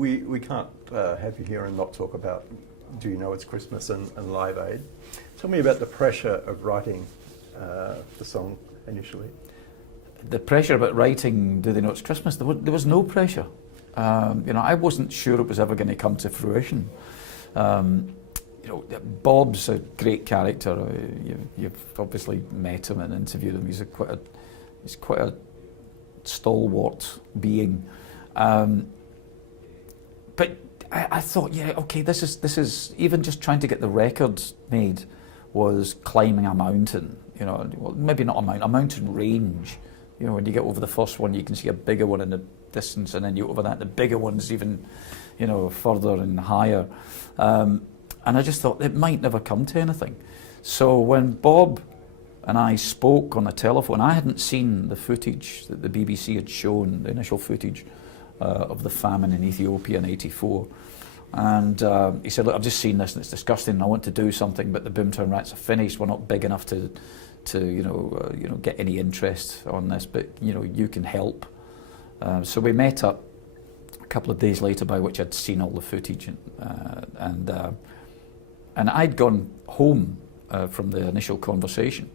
we can't have you here and not talk about Do You Know It's Christmas and Live Aid. Tell me about the pressure of writing the song initially. The pressure about writing Do They Know It's Christmas? There was no pressure. I wasn't sure it was ever going to come to fruition. Bob's a great character. You've obviously met him and interviewed him. He's quite a stalwart being. But I thought, yeah, okay, this is even just trying to get the record made was climbing a mountain. Well, maybe not a mountain range. When you get over the first one, you can see a bigger one in the distance, and then you over that, the bigger one's even, further and higher. And I just thought it might never come to anything. So when Bob and I spoke on the telephone, I hadn't seen the footage that the BBC had shown, the initial footage of the famine in Ethiopia in '84. And he said, look, I've just seen this and it's disgusting and I want to do something, but the Boomtown Rats are finished. We're not big enough to get any interest on this, but you can help. So we met up a couple of days later, by which I'd seen all the footage, and I'd gone home from the initial conversation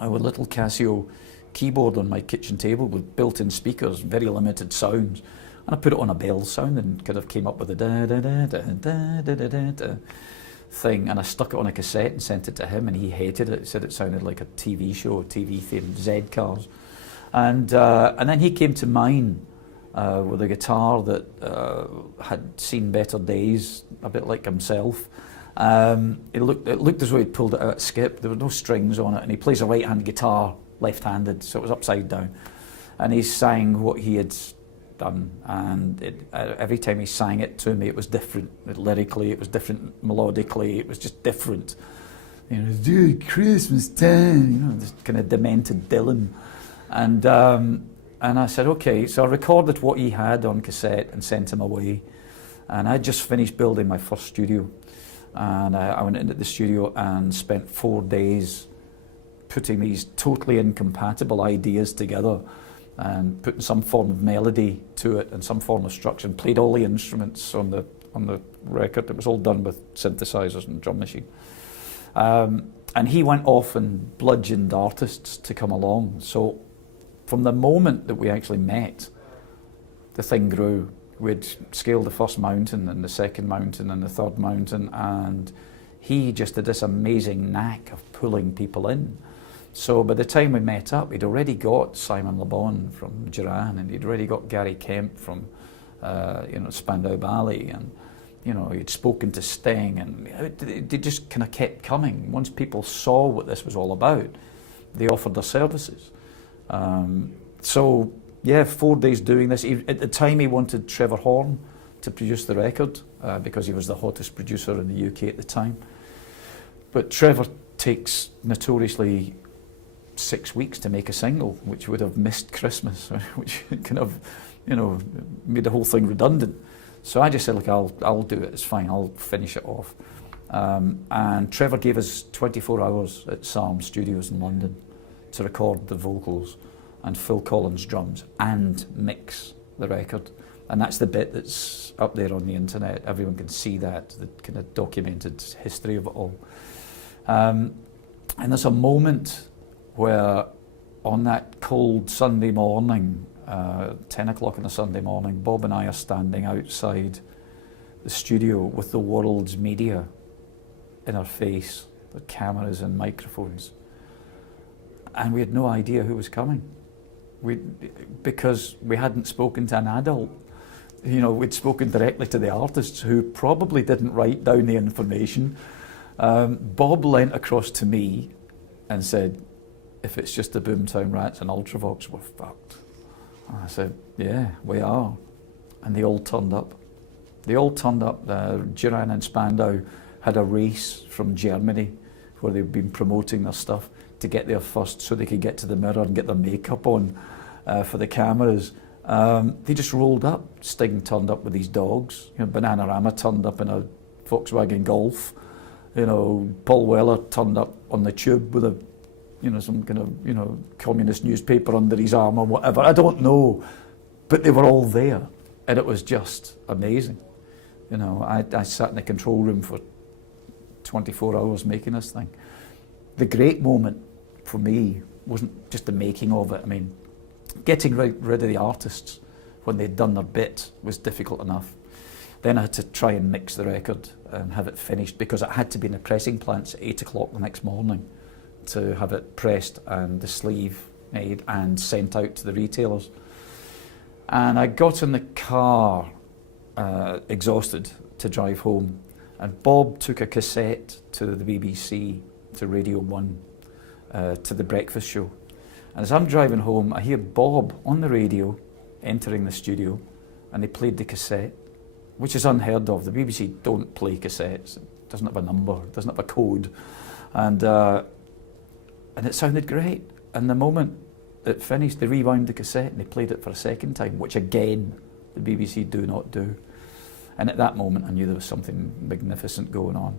with a little Casio keyboard on my kitchen table with built-in speakers, very limited sounds, and I put it on a bell sound and kind of came up with a da da da da da da da da da thing, and I stuck it on a cassette and sent it to him, and he hated it. He said it sounded like a TV show, TV theme, Z cars, and then he came to mine with a guitar that had seen better days, a bit like himself. It looked as though he'd pulled it out skip. There were no strings on it, and he plays a right-hand guitar, left-handed, so it was upside down. And he sang what he had done, and every time he sang it to me, it was different. Lyrically, it was different. Melodically, it was just different. Dude, Christmas time, this kind of demented Dylan. And I said, okay, so I recorded what he had on cassette and sent him away. And I just finished building my first studio. And I went into the studio and spent 4 days putting these totally incompatible ideas together and putting some form of melody to it and some form of structure, and played all the instruments on the record. It was all done with synthesizers and drum machine. And he went off and bludgeoned artists to come along. So from the moment that we actually met, the thing grew. We'd scaled the first mountain and the second mountain and the third mountain, and he just had this amazing knack of pulling people in. So by the time we met up, he'd already got Simon Le Bon from Duran, and he'd already got Gary Kemp from Spandau Ballet, and he'd spoken to Sting, and they just kind of kept coming. Once people saw what this was all about, they offered their services. So yeah, 4 days doing this. At the time, he wanted Trevor Horn to produce the record because he was the hottest producer in the UK at the time. But Trevor takes notoriously 6 weeks to make a single, which would have missed Christmas, which kind of, made the whole thing redundant. So I just said, look, I'll do it. It's fine. I'll finish it off. And Trevor gave us 24 hours at Psalm Studios in London to record the vocals and Phil Collins drums and mix the record. And that's the bit that's up there on the internet. Everyone can see that, the kind of documented history of it all. And there's a moment where on that cold Sunday morning, 10 o'clock on a Sunday morning, Bob and I are standing outside the studio with the world's media in our face, the cameras and microphones. And we had no idea who was coming. Because we hadn't spoken to an adult. We'd spoken directly to the artists who probably didn't write down the information. Bob leant across to me and said, if it's just the Boomtown Rats and Ultravox, we're fucked. And I said, yeah, we are. And they all turned up. Duran and Spandau had a race from Germany where they'd been promoting their stuff to get there first so they could get to the mirror and get their makeup on for the cameras. They just rolled up. Sting turned up with these dogs. Bananarama turned up in a Volkswagen Golf. Paul Weller turned up on the tube with some kind of communist newspaper under his arm or whatever. I don't know. But they were all there. And it was just amazing. You know, I sat in the control room for 24 hours making this thing. The great moment for me wasn't just the making of it. I mean, getting rid of the artists when they'd done their bit was difficult enough. Then I had to try and mix the record and have it finished, because it had to be in the pressing plants at 8 o'clock the next morning to have it pressed and the sleeve made and sent out to the retailers. And I got in the car, exhausted, to drive home, and Bob took a cassette to the BBC, to Radio 1, to the breakfast show. And as I'm driving home, I hear Bob on the radio entering the studio, and they played the cassette, which is unheard of. The BBC don't play cassettes. It doesn't have a number, it doesn't have a code. And it sounded great. And the moment it finished, they rewound the cassette and they played it for a second time, which again, the BBC do not do. And at that moment, I knew there was something magnificent going on.